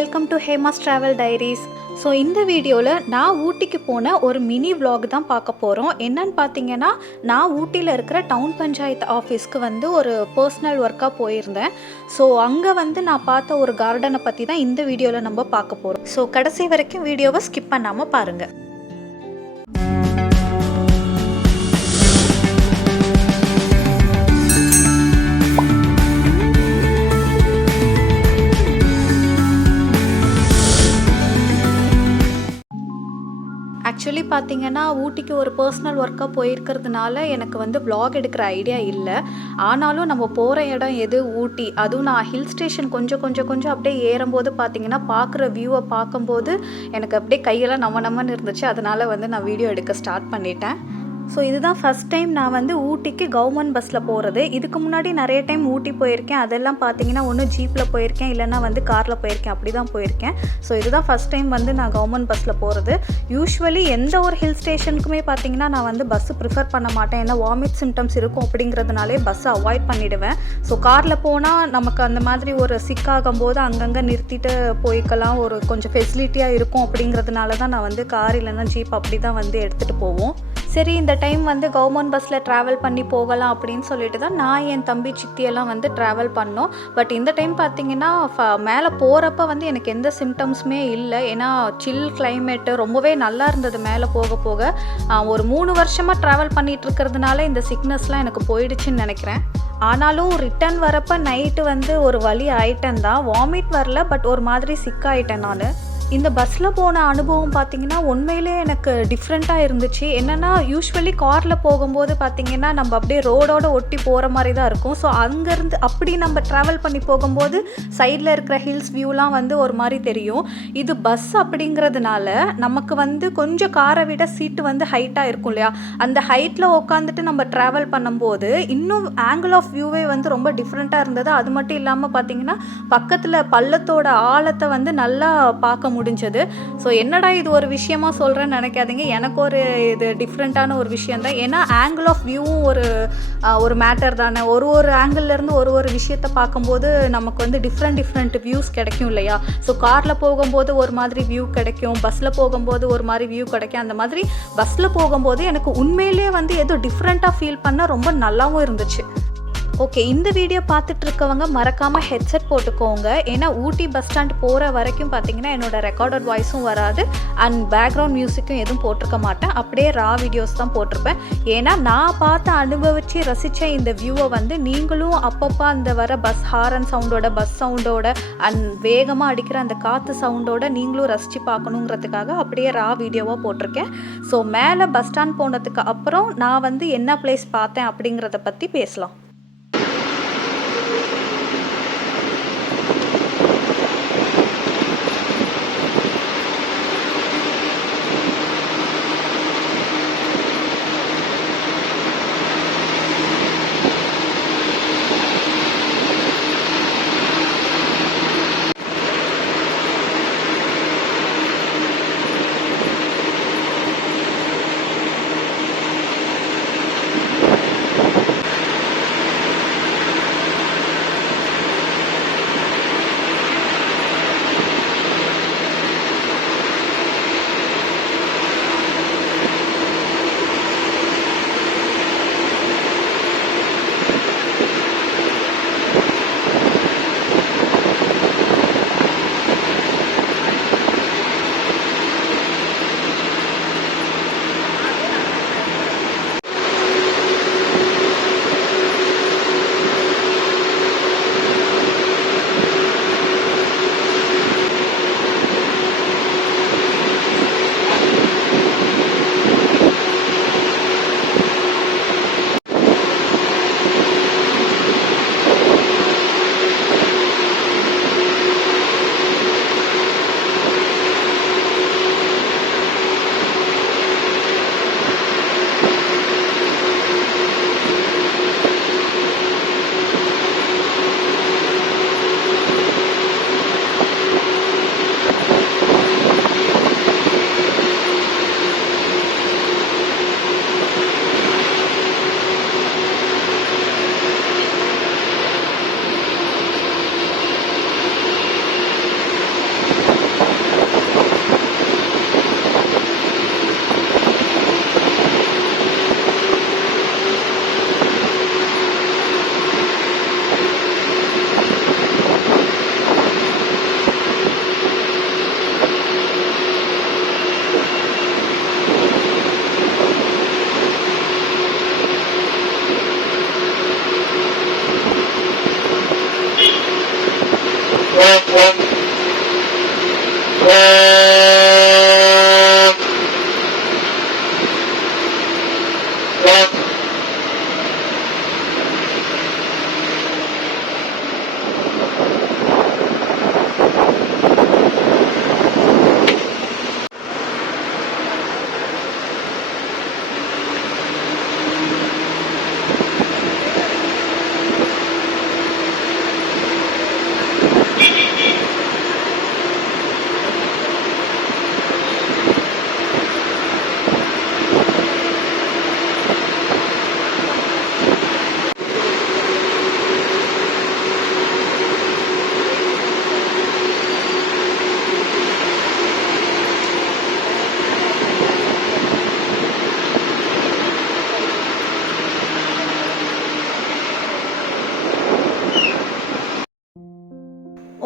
Welcome to Hema's travel diaries. So இந்த வீடியோவில் நான் ஊட்டிக்கு போன ஒரு மினி vlog தான் பார்க்க போகிறோம். என்னன்னு பார்த்தீங்கன்னா, நான் ஊட்டியில் இருக்கிற டவுன் பஞ்சாயத்து ஆஃபீஸ்க்கு வந்து ஒரு பர்சனல் ஒர்க்காக போயிருந்தேன். ஸோ அங்கே வந்து நான் பார்த்த ஒரு கார்டனை பற்றி தான் இந்த வீடியோவில் நம்ம பார்க்க போகிறோம். ஸோ கடைசி வரைக்கும் வீடியோவை ஸ்கிப் பண்ணாமல் பாருங்கள். ஆக்சுவலி பார்த்தீங்கன்னா, ஊட்டிக்கு ஒரு பர்சனல் ஒர்க்காக போயிருக்கிறதுனால எனக்கு வந்து vlog எடுக்கிற ஐடியா இல்லை. ஆனாலும் நம்ம போகிற இடம் எது ஊட்டி, அதுவும் நான் ஹில் ஸ்டேஷன் கொஞ்சம் அப்படியே ஏறும்போது பார்த்தீங்கன்னா, பார்க்குற வியூவை பார்க்கும்போது எனக்கு அப்படியே கையெல்லாம் நம்மன்னு இருந்துச்சு. அதனால் வந்து நான் வீடியோ எடுக்க ஸ்டார்ட் பண்ணிட்டேன். ஸோ இதுதான் ஃபஸ்ட் டைம் நான் வந்து ஊட்டிக்கு கவர்மெண்ட் பஸ்ஸில் போகிறது. இதுக்கு முன்னாடி நிறைய டைம் ஊட்டி போயிருக்கேன். அதெல்லாம் பார்த்தீங்கன்னா ஒன்று ஜீப்பில் போயிருக்கேன், இல்லைன்னா வந்து காரில் போயிருக்கேன், அப்படி தான் போயிருக்கேன். ஸோ இதுதான் ஃபஸ்ட் டைம் வந்து நான் கவர்மெண்ட் பஸ்ஸில் போகிறது. யூஸ்வலி எந்த ஒரு ஹில் ஸ்டேஷனுக்குமே பார்த்தீங்கன்னா நான் வந்து பஸ்ஸு ப்ரிஃபர் பண்ண மாட்டேன். ஏன்னா வாமிட் சிம்டம்ஸ் இருக்கும் அப்படிங்கிறதுனாலே பஸ்ஸை அவாய்ட் பண்ணிவிடுவேன். ஸோ காரில் போனால் நமக்கு அந்த மாதிரி ஒரு சிக்காகும் போது அங்கங்கே நிறுத்திட்டு போய்க்கலாம், ஒரு கொஞ்சம் ஃபெசிலிட்டியாக இருக்கும். அப்படிங்கிறதுனால தான் நான் வந்து கார் இல்லைன்னா ஜீப் அப்படி தான் வந்து எடுத்துகிட்டு போவோம். சரி, இந்த டைம் வந்து கவர்மெண்ட் பஸ்ஸில் ட்ராவல் பண்ணி போகலாம் அப்படின்னு சொல்லிட்டு தான் நான் என் தம்பி சித்தியெல்லாம் வந்து ட்ராவல் பண்ணோம். பட் இந்த டைம் பார்த்திங்கன்னா மேலே போகிறப்ப வந்து எனக்கு எந்த சிம்டம்ஸுமே இல்லை. ஏன்னா சில் கிளைமேட்டு ரொம்பவே நல்லா இருந்தது. மேலே போக போக ஒரு 3 வருஷமாக ட்ராவல் பண்ணிகிட்டு இருக்கிறதுனால இந்த சிக்னஸ்லாம் எனக்கு போயிடுச்சுன்னு நினைக்கிறேன். ஆனாலும் ரிட்டன் வரப்போ நைட்டு வந்து ஒரு வழி ஆயிட்டேன் தான். வாமிட் வரல, பட் ஒரு மாதிரி சிக்காயிட்டேன் நான். இந்த பஸ்ஸில் போன அனுபவம் பார்த்திங்கன்னா உண்மையிலே எனக்கு டிஃப்ரெண்ட்டாக இருந்துச்சு. என்னென்னா யூஸ்வலி காரில் போகும்போது பார்த்திங்கன்னா நம்ம அப்படியே ரோடோடு ஒட்டி போகிற மாதிரி தான் இருக்கும். ஸோ அங்கேருந்து அப்படி நம்ம ட்ராவல் பண்ணி போகும்போது சைடில் இருக்கிற ஹில்ஸ் வியூலாம் வந்து ஒரு மாதிரி தெரியும். இது பஸ் அப்படிங்கிறதுனால நமக்கு வந்து கொஞ்சம் காரை விட சீட்டு வந்து ஹைட்டாக இருக்கும் இல்லையா, அந்த ஹைட்டில் உட்காந்துட்டு நம்ம ட்ராவல் பண்ணும்போது இன்னும் ஆங்கிள் ஆஃப் வியூவே வந்து ரொம்ப டிஃப்ரெண்ட்டாக இருந்தது. அது மட்டும் இல்லாமல் பார்த்திங்கன்னா பக்கத்தில் பள்ளத்தோட ஆழத்தை வந்து நல்லா பார்க்க முடிஞ்சது. ஸோ என்னடா இது ஒரு விஷயமா சொல்கிறேன்னு நினைக்காதீங்க, எனக்கு ஒரு இது டிஃப்ரெண்ட்டான ஒரு விஷயம் தான். ஏன்னா ஆங்கிள் ஆஃப் வியூவும் ஒரு மேட்டர் தானே. ஒரு ஆங்கிள்லேருந்து ஒரு விஷயத்தை பார்க்கும்போது நமக்கு வந்து டிஃப்ரெண்ட் வியூஸ் கிடைக்கும் இல்லையா. ஸோ காரில் போகும்போது ஒரு மாதிரி வியூ கிடைக்கும், பஸ்ஸில் போகும்போது ஒரு மாதிரி வியூ கிடைக்கும். அந்த மாதிரி பஸ்ஸில் போகும்போது எனக்கு உண்மையிலேயே வந்து ஏதோ டிஃப்ரெண்ட்டாக ஃபீல் பண்ண ரொம்ப நல்லாவும் இருந்துச்சு. ஓகே, இந்த வீடியோ பார்த்துட்டு இருக்கவங்க மறக்காமல் ஹெட்செட் போட்டுக்கோங்க. ஏன்னா ஊட்டி பஸ் ஸ்டாண்ட் போகிற வரைக்கும் பார்த்தீங்கன்னா என்னோடய ரெக்கார்டட் வாய்ஸும் வராது அண்ட் பேக்ரவுண்ட் மியூசிக்கும் எதுவும் போட்டிருக்க மாட்டேன். அப்படியே ரா வீடியோஸ் தான் போட்டிருப்பேன். ஏன்னா நான் பார்த்து அனுபவித்து ரசித்த இந்த வியூவை வந்து நீங்களும் அப்பப்போ அந்த வர பஸ் ஹாரன் சவுண்டோட, பஸ் சவுண்டோட அண்ட் வேகமாக அடிக்கிற அந்த காற்று சவுண்டோட நீங்களும் ரசித்து பார்க்கணுங்கிறதுக்காக அப்படியே ரா வீடியோவாக போட்டிருக்கேன். ஸோ மேலே பஸ் ஸ்டாண்ட் போனதுக்கு அப்புறம் நான் வந்து என்ன பிளேஸ் பார்த்தேன் அப்படிங்கிறத பற்றி பேசலாம்.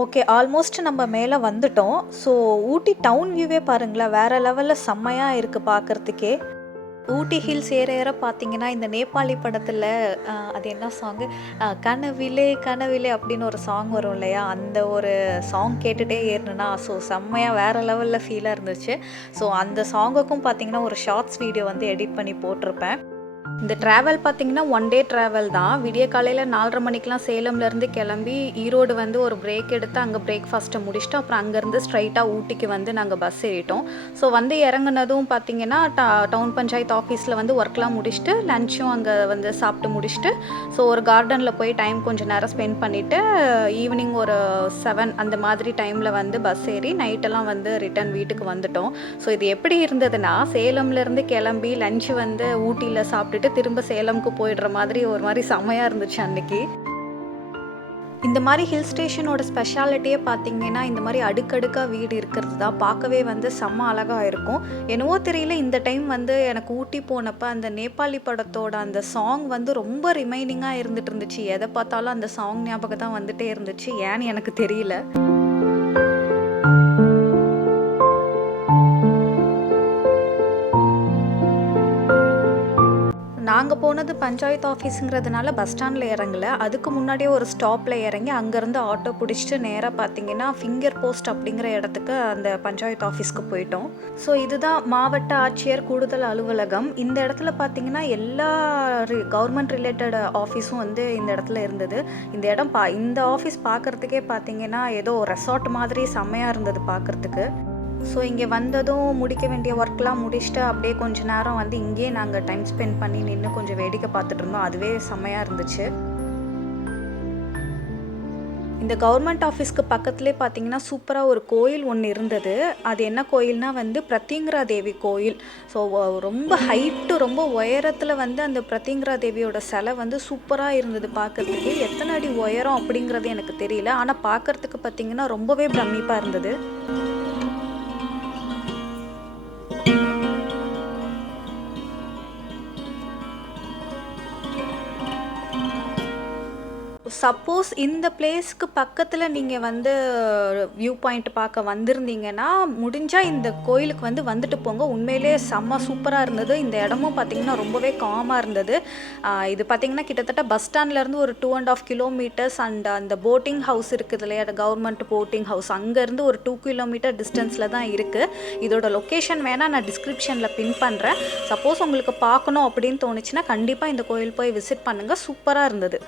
ஓகே. ஆல்மோஸ்ட் நம்ம மேல வந்துட்டோம். ஸோ ஊட்டி டவுன் வியூவே பாருங்களேன், வேற லெவல்ல செம்மையா இருக்கு பார்க்கறதுக்கே. ஊட்டி ஹில்ஸ் ஏற ஏற பார்த்தீங்கன்னா, இந்த நேபாளி படத்துல அது என்ன சாங்கு? கனவிலே கனவிலே அப்படின்னு ஒரு சாங் வரும் இல்லையா? அந்த ஒரு சாங் கேட்டுட்டே ஏறுனேனா, ஸோ செம்மையா வேற லெவல்ல ஃபீலா இருந்துச்சு. ஸோ அந்த சாங்குக்கும் பார்த்தீங்கன்னா, ஒரு ஷார்ட்ஸ் வீடியோ வந்து எடிட் பண்ணி போட்டிருப்பேன். இந்த ட்ராவல் பார்த்தீங்கன்னா, ஒன் டே ட்ராவல் தான். விடிய காலையில 4:30 மணிக்கெலாம் சேலம்லேருந்து கிளம்பி ஈரோடு வந்து ஒரு பிரேக் எடுத்து அங்கே பிரேக்ஃபாஸ்ட்டை முடிச்சுட்டு அப்புறம் அங்கேருந்து ஸ்ட்ரைட்டாக ஊட்டிக்கு வந்து நாங்கள் பஸ் ஏறிட்டோம். ஸோ வந்து இறங்குனதும் பார்த்தீங்கன்னா, டவுன் பஞ்சாயத்து ஆஃபீஸில் வந்து ஒர்க்லாம் முடிச்சுட்டு லஞ்சும் அங்கே வந்து சாப்பிட்டு முடிச்சுட்டு, ஸோ ஒரு கார்டனில் போய் டைம் கொஞ்சம் நேரம் ஸ்பெண்ட் பண்ணிவிட்டு ஈவினிங் ஒரு 7 அந்த மாதிரி டைமில் வந்து பஸ் ஏறி நைட்டெல்லாம் வந்து ரிட்டர்ன் வீட்டுக்கு வந்துட்டோம். ஸோ இது எப்படி இருந்ததுன்னா, சேலம்லேருந்து கிளம்பி லஞ்சு வந்து ஊட்டியில் சாப்பிட்டுட்டு திரும்ப சேலம்க்கு போயிடுற மாதிரி ஒரு மாதிரி செம்மையாக இருந்துச்சு அன்னைக்கு. இந்த மாதிரி ஹில் ஸ்டேஷனோட ஸ்பெஷாலிட்டியே பார்த்தீங்கன்னா, இந்த மாதிரி அடுக்கடுக்காக வீடு இருக்கிறது தான். பார்க்கவே வந்து செம்ம அழகாக இருக்கும். என்னவோ தெரியல, இந்த டைம் வந்து எனக்கு ஊட்டி போனப்போ அந்த நேபாளி படத்தோட அந்த சாங் வந்து ரொம்ப ரிமைனிங்காக இருந்துட்டு இருந்துச்சு. எதை பார்த்தாலும் அந்த சாங் ஞாபகம் தான் வந்துட்டே இருந்துச்சு. ஏன்னு எனக்கு தெரியல. நாங்கள் போனது பஞ்சாயத்து ஆஃபீஸுங்கிறதுனால பஸ் ஸ்டாண்டில் இறங்கல. அதுக்கு முன்னாடியே ஒரு ஸ்டாப்பில் இறங்கி அங்கேருந்து ஆட்டோ பிடிச்சிட்டு நேராக பார்த்தீங்கன்னா ஃபிங்கர் போஸ்ட் அப்படிங்கிற இடத்துக்கு அந்த பஞ்சாயத்து ஆஃபீஸ்க்கு போயிட்டோம். ஸோ இதுதான் மாவட்ட ஆட்சியர் கூடுதல் அலுவலகம். இந்த இடத்துல பார்த்தீங்கன்னா எல்லா கவர்மெண்ட் ரிலேட்டட் ஆஃபீஸும் வந்து இந்த இடத்துல இருந்தது. இந்த இடம் இந்த ஆஃபீஸ் பார்க்குறதுக்கே பார்த்தீங்கன்னா ஏதோ ரெசார்ட் மாதிரி செம்மையாக இருந்தது பார்க்குறதுக்கு. ஸோ இங்கே வந்ததும் முடிக்க வேண்டிய ஒர்க்லாம் முடிச்சுட்டு அப்படியே கொஞ்சம் நேரம் வந்து இங்கேயே நாங்கள் டைம் ஸ்பெண்ட் பண்ணி நின்று கொஞ்சம் வேடிக்கை பார்த்துட்டு இருந்தோம். அதுவே செம்மையாக இருந்துச்சு. இந்த கவர்மெண்ட் ஆஃபீஸ்க்கு பக்கத்துலேயே பார்த்தீங்கன்னா சூப்பராக ஒரு கோயில் ஒன்று இருந்தது. அது என்ன கோயில்னா வந்து பிரத்யங்கரா தேவி கோயில். ஸோ ரொம்ப ஹைட்டு, ரொம்ப உயரத்தில் வந்து அந்த பிரத்யங்கரா தேவியோட சிலை வந்து சூப்பராக இருந்தது பார்க்குறதுக்கு. எத்தனை அடி உயரம் அப்படிங்கிறது எனக்கு தெரியல, ஆனால் பார்க்குறதுக்கு பார்த்தீங்கன்னா ரொம்பவே பிரமிப்பாக இருந்தது. சப்போஸ் இந்த பிளேஸ்க்கு பக்கத்தில் நீங்கள் வந்து வியூ பாயிண்ட் பார்க்க வந்திருந்தீங்கன்னா, முடிஞ்சால் இந்த கோயிலுக்கு வந்து வந்துட்டு போங்க. உண்மையிலே செம்ம சூப்பராக இருந்தது. இந்த இடமும் பார்த்திங்கன்னா ரொம்பவே காமாக இருந்தது. இது பார்த்திங்கன்னா கிட்டத்தட்ட பஸ் ஸ்டாண்ட்லேருந்து ஒரு 2.5 கிலோமீட்டர்ஸ். அண்ட் அந்த போட்டிங் ஹவுஸ் இருக்குது இல்லையா, கவர்மெண்ட் போட்டிங் ஹவுஸ், அங்கேருந்து ஒரு 2 கிலோமீட்டர் டிஸ்டன்ஸில் தான் இருக்குது. இதோட லொக்கேஷன் வேணால் நான் டிஸ்கிரிப்ஷனில் பின் பண்ணுறேன். சப்போஸ் உங்களுக்கு பார்க்கணும் அப்படின்னு தோணுச்சுன்னா கண்டிப்பாக இந்த கோயில் போய் விசிட் பண்ணுங்கள். சூப்பராக இருந்தது.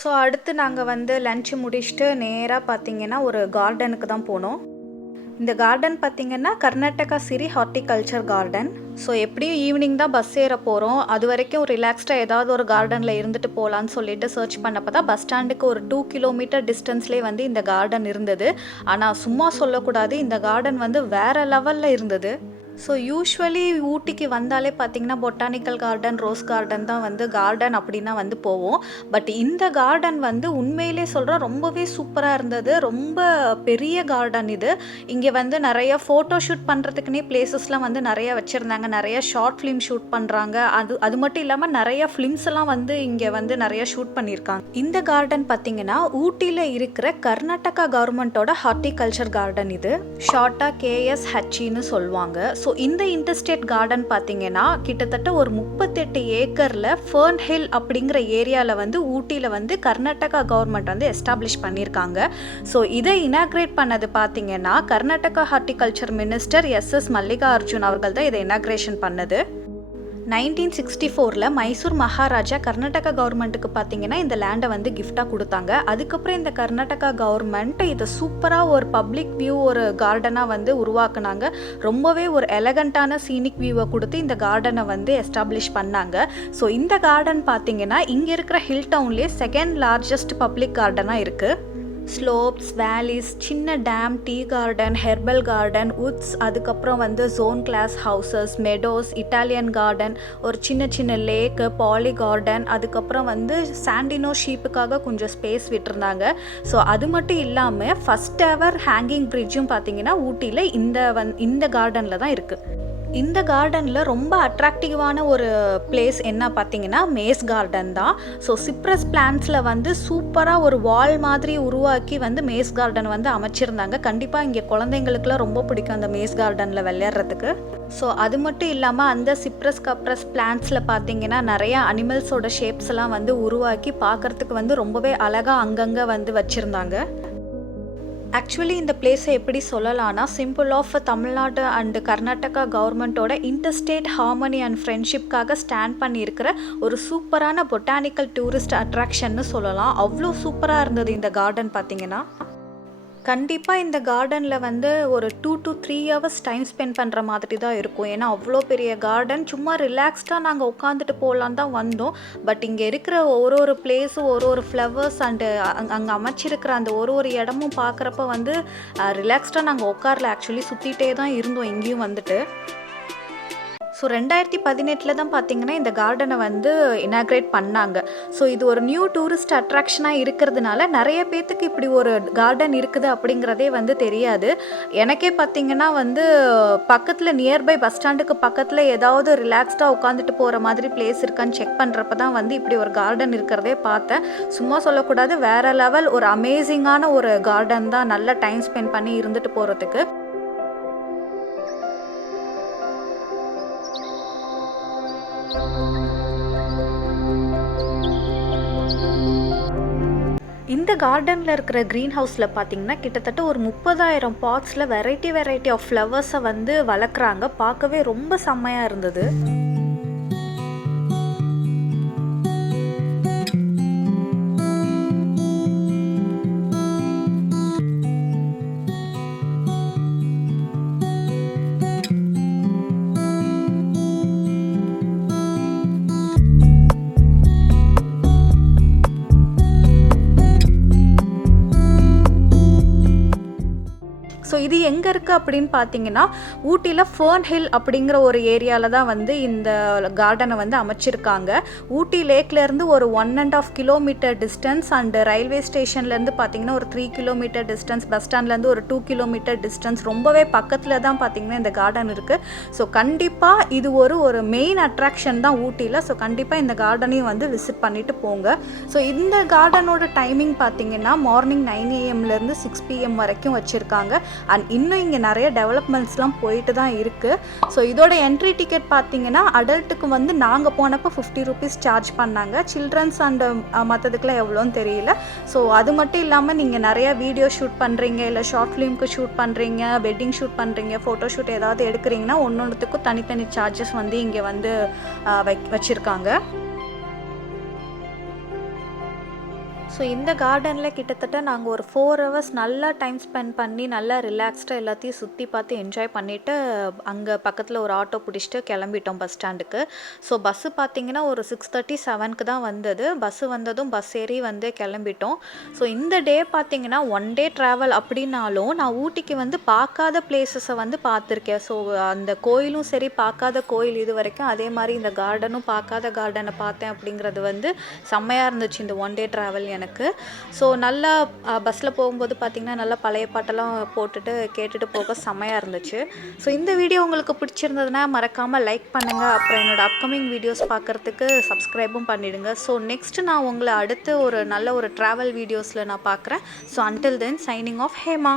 ஸோ அடுத்து நாங்கள் வந்து லன்ச்சு முடிச்சுட்டு நேராக பார்த்தீங்கன்னா ஒரு கார்டனுக்கு தான் போனோம். இந்த கார்டன் பார்த்திங்கன்னா கர்நாடகா சிரி ஹார்டிகல்ச்சர் கார்டன். ஸோ எப்படியும் ஈவினிங் தான் பஸ் ஏற போகிறோம். அது வரைக்கும் ரிலாக்ஸ்டாக ஏதாவது ஒரு கார்டனில் இருந்துட்டு போகலான்னு சொல்லிட்டு சர்ச் பண்ணப்போ தான் பஸ் ஸ்டாண்டுக்கு ஒரு 2 கிலோமீட்டர் டிஸ்டன்ஸ்லேயே வந்து இந்த கார்டன் இருந்தது. ஆனால் சும்மா சொல்லக்கூடாது, இந்த கார்டன் வந்து வேறு லெவலில் இருந்தது. ஸோ யூஸ்வலி ஊட்டிக்கு வந்தாலே பார்த்திங்கன்னா பொட்டானிக்கல் கார்டன், ரோஸ் கார்டன் தான் வந்து கார்டன் அப்படின்னா வந்து போவோம். பட் இந்த கார்டன் வந்து உண்மையிலே சொல்கிறேன் ரொம்பவே சூப்பராக இருந்தது. ரொம்ப பெரிய கார்டன் இது. இங்கே வந்து நிறைய ஃபோட்டோ ஷூட் பண்ணுறதுக்குனே பிளேசஸ்லாம் வந்து நிறைய வச்சுருந்தாங்க. நிறைய ஷார்ட் ஃபிலிம் ஷூட் பண்ணுறாங்க. அது மட்டும் இல்லாமல் நிறைய ஃபிலிம்ஸ் எல்லாம் வந்து இங்கே வந்து நிறைய ஷூட் பண்ணியிருக்காங்க. இந்த கார்டன் பார்த்திங்கன்னா ஊட்டியில் இருக்கிற கர்நாடகா கவர்மெண்ட்டோட ஹார்டிகல்ச்சர் கார்டன். இது ஷார்ட்டாக KSHன்னு சொல்லுவாங்க. ஸோ இந்த இன்டர்ஸ்டேட் கார்டன் பார்த்தீங்கன்னா கிட்டத்தட்ட ஒரு 38 ஏக்கரில் ஃபர்ன் ஹில் அப்படிங்கிற ஏரியாவில் வந்து ஊட்டியில் வந்து கர்நாடகா கவர்மெண்ட் வந்து எஸ்டாப்ளிஷ் பண்ணியிருக்காங்க. ஸோ இதை இனாக்ரேட் பண்ணது பார்த்தீங்கன்னா Karnataka horticulture minister SS Mallikarjun அவர்கள் தான் இதை இனாக்ரேஷன் பண்ணது. 1964 மைசூர் மகாராஜா கர்நாடகா கவர்மெண்ட்டுக்கு பார்த்தீங்கன்னா இந்த லேண்டை வந்து கிஃப்டாக கொடுத்தாங்க. அதுக்கப்புறம் இந்த கர்நாடகா கவர்மெண்ட் இதை சூப்பராக ஒரு பப்ளிக் வியூ ஒரு கார்டனாக வந்து உருவாக்குனாங்க. ரொம்பவே ஒரு எலகண்ட்டான சீனிக் வியூவை கொடுத்து இந்த கார்டனை வந்து எஸ்டாப்ளிஷ் பண்ணாங்க. ஸோ இந்த கார்டன் பார்த்தீங்கன்னா இங்கே இருக்கிற ஹில் டவுன்லேயே செகண்ட் லார்ஜஸ்ட் பப்ளிக் கார்டனாக இருக்குது. ஸ்லோப்ஸ், வேலிஸ், சின்ன dam, tea garden, herbal garden, woods, அதுக்கப்புறம் வந்து ஜோன் glass houses, meadows, Italian garden, ஒரு சின்ன சின்ன லேக்கு, பாலி கார்டன், அதுக்கப்புறம் வந்து சாண்டினோ ஷீப்புக்காக கொஞ்சம் ஸ்பேஸ் விட்டுருந்தாங்க. ஸோ அது மட்டும் இல்லாமல் ஃபஸ்ட் எவர் ஹேங்கிங் பிரிட்ஜும் பார்த்தீங்கன்னா ஊட்டியில் இந்த கார்டனில் தான் இருக்குது. இந்த கார்டனில் ரொம்ப அட்ராக்டிவான ஒரு பிளேஸ் என்ன பார்த்தீங்கன்னா மேஸ் கார்டன் தான். ஸோ சிப்ரஸ் பிளான்ஸில் வந்து சூப்பராக ஒரு வால் மாதிரி உருவாக்கி வந்து மேஸ் கார்டன் வந்து அமைச்சிருந்தாங்க. கண்டிப்பாக இங்கே குழந்தைங்களுக்குலாம் ரொம்ப பிடிக்கும் அந்த மேஸ் கார்டனில் விளையாடுறதுக்கு. ஸோ அது மட்டும் இல்லாமல் அந்த சிப்ரஸ் கப்ரஸ் பிளான்ஸில் பார்த்தீங்கன்னா நிறையா அனிமல்ஸோட ஷேப்ஸ் எல்லாம் வந்து உருவாக்கி பார்க்குறதுக்கு வந்து ரொம்பவே அழகாக அங்கங்கே வந்து வச்சுருந்தாங்க. ஆக்சுவலி இந்த பிளேஸை எப்படி சொல்லலாம்னா symbol of Tamil Nadu and Karnataka கவர்மெண்ட்டோட இன்டர்ஸ்டேட் ஹார்மனி அண்ட் ஃப்ரெண்ட்ஷிப்காக ஸ்டாண்ட் பண்ணியிருக்கிற ஒரு சூப்பரான பொட்டானிக்கல் டூரிஸ்ட் அட்ராக்ஷன்னு சொல்லலாம். அவ்வளோ சூப்பராக இருந்தது இந்த கார்டன் பார்த்தீங்கன்னா. கண்டிப்பாக இந்த கார்டனில் வந்து ஒரு 2 to 3 hours டைம் ஸ்பெண்ட் பண்ணுற மாதிரி தான் இருக்கும். ஏன்னா அவ்வளோ பெரிய கார்டன், சும்மா ரிலாக்ஸ்டாக நாங்கள் உட்காந்துட்டு போகலான் தான் வந்தோம். பட் இங்கே இருக்கிற ஒரு பிளேஸும் ஒரு ஃப்ளவர்ஸ் அண்டு அங்கே அமைச்சிருக்கிற அந்த ஒரு இடமும் பார்க்குறப்ப வந்து ரிலாக்ஸ்டாக நாங்கள் உட்காரல. ஆக்சுவலி சுற்றிகிட்டே தான் இருந்தோம் இங்கேயும் வந்துட்டு. ஸோ 2018 தான் பார்த்தீங்கன்னா இந்த கார்டனை வந்து இனாக்ரேட் பண்ணாங்க. ஸோ இது ஒரு நியூ டூரிஸ்ட் அட்ராக்ஷனாக இருக்கிறதுனால நிறைய பேர்த்துக்கு இப்படி ஒரு கார்டன் இருக்குது அப்படிங்கிறதே வந்து தெரியாது. எனக்கே பார்த்தீங்கன்னா வந்து பக்கத்தில் நியர்பை பஸ் ஸ்டாண்டுக்கு பக்கத்தில் ஏதாவது ரிலாக்ஸ்டாக உட்காந்துட்டு போகிற மாதிரி பிளேஸ் இருக்கான்னு செக் பண்ணுறப்ப தான் வந்து இப்படி ஒரு கார்டன் இருக்கிறதே பார்த்தேன். சும்மா சொல்லக்கூடாது, வேறு லெவல் ஒரு அமேசிங்கான ஒரு கார்டன் தான், நல்ல டைம் ஸ்பெண்ட் பண்ணி இருந்துட்டு போகிறதுக்கு. இந்த கார்டனில் இருக்கிற க்ரீன் ஹவுஸில் பார்த்தீங்கன்னா கிட்டத்தட்ட ஒரு 30,000 பாட்ஸில் வெரைட்டி ஆஃப் ஃப்ளவர்ஸை வந்து வளர்க்குறாங்க. பார்க்கவே ரொம்ப செம்மையாக இருந்தது. ஸோ இது எங்கே இருக்குது அப்படின்னு பார்த்தீங்கன்னா ஊட்டியில் ஃபர்ன் ஹில் அப்படிங்கிற ஒரு ஏரியாவில் தான் வந்து இந்த கார்டனை வந்து அமைச்சிருக்காங்க. ஊட்டி லேக்லேருந்து ஒரு 1.5 கிலோமீட்டர் டிஸ்டன்ஸ் அண்டு ரயில்வே ஸ்டேஷன்லேருந்து பார்த்தீங்கன்னா ஒரு 3 கிலோமீட்டர் டிஸ்டன்ஸ், பஸ் ஸ்டாண்ட்லேருந்து ஒரு 2 கிலோமீட்டர் டிஸ்டன்ஸ், ரொம்பவே பக்கத்தில் தான் பார்த்தீங்கன்னா இந்த கார்டன் இருக்குது. ஸோ கண்டிப்பாக இது ஒரு மெயின் அட்ராக்ஷன் தான் ஊட்டியில். ஸோ கண்டிப்பாக இந்த கார்டனையும் வந்து விசிட் பண்ணிவிட்டு போங்க. ஸோ இந்த கார்டனோட டைமிங் பார்த்தீங்கன்னா மார்னிங் 9 AM-லேருந்து 6 PM வரைக்கும் வச்சுருக்காங்க. அண்ட் இன்னும் இங்கே நிறைய டெவலப்மெண்ட்ஸ்லாம் போயிட்டு தான் இருக்குது. ஸோ இதோட என்ட்ரி டிக்கெட் பார்த்தீங்கன்னா அடல்ட்டுக்கு வந்து நாங்கள் போனப்போ 50 rupees சார்ஜ் பண்ணாங்க. சில்ட்ரன்ஸ் அண்டு மற்றதுக்குலாம் எவ்வளோன்னு தெரியல. ஸோ அது மட்டும் இல்லாமல் நீங்கள் நிறையா வீடியோ ஷூட் பண்ணுறீங்க, இல்லை ஷார்ட் ஃபிலிம்க்கு ஷூட் பண்ணுறீங்க, வெட்டிங் ஷூட் பண்ணுறீங்க, ஃபோட்டோ ஷூட் ஏதாவது எடுக்கிறீங்கன்னா ஒன்றுத்துக்கும் தனித்தனி சார்ஜஸ் வந்து இங்கே வந்து வச்சுருக்காங்க. ஸோ இந்த கார்டனில் கிட்டத்தட்ட நாங்கள் ஒரு 4 hours நல்லா டைம் ஸ்பெண்ட் பண்ணி நல்லா ரிலாக்ஸ்டாக எல்லாத்தையும் சுற்றி பார்த்து என்ஜாய் பண்ணிவிட்டு அங்கே பக்கத்தில் ஒரு ஆட்டோ பிடிச்சிட்டு கிளம்பிட்டோம் பஸ் ஸ்டாண்டுக்கு. ஸோ பஸ்ஸு பார்த்திங்கன்னா ஒரு 6:37 தான் வந்தது. பஸ்ஸு வந்ததும் பஸ் ஏறி வந்து கிளம்பிட்டோம். ஸோ இந்த டே பார்த்திங்கன்னா 1 day ட்ராவல் அப்படின்னாலும் நான் ஊட்டிக்கு வந்து பார்க்காத பிளேசஸை வந்து பார்த்துருக்கேன். ஸோ அந்த கோயிலும் சரி, பார்க்காத கோயில் இது வரைக்கும், அதே மாதிரி இந்த கார்டனும் பார்க்காத கார்டனை பார்த்தேன் அப்படிங்கிறது வந்து செம்மையாக இருந்துச்சு இந்த 1 day ட்ராவல் எனக்கு. ஸோ நல்லா பஸ்ஸில் போகும்போது பார்த்திங்கன்னா நல்லா பழைய பாட்டெல்லாம் போட்டுட்டு கேட்டுட்டு போக செம்மையாக இருந்துச்சு. ஸோ இந்த வீடியோ உங்களுக்கு பிடிச்சிருந்ததுன்னா மறக்காமல் லைக் பண்ணுங்கள். அப்புறம் என்னோடய அப்கமிங் வீடியோஸ் பார்க்குறதுக்கு சப்ஸ்கிரைபும் பண்ணிவிடுங்க. ஸோ நெக்ஸ்ட்டு நான் உங்களை அடுத்து ஒரு நல்ல ஒரு ட்ராவல் வீடியோஸில் நான் பார்க்குறேன். So until then signing off Hema.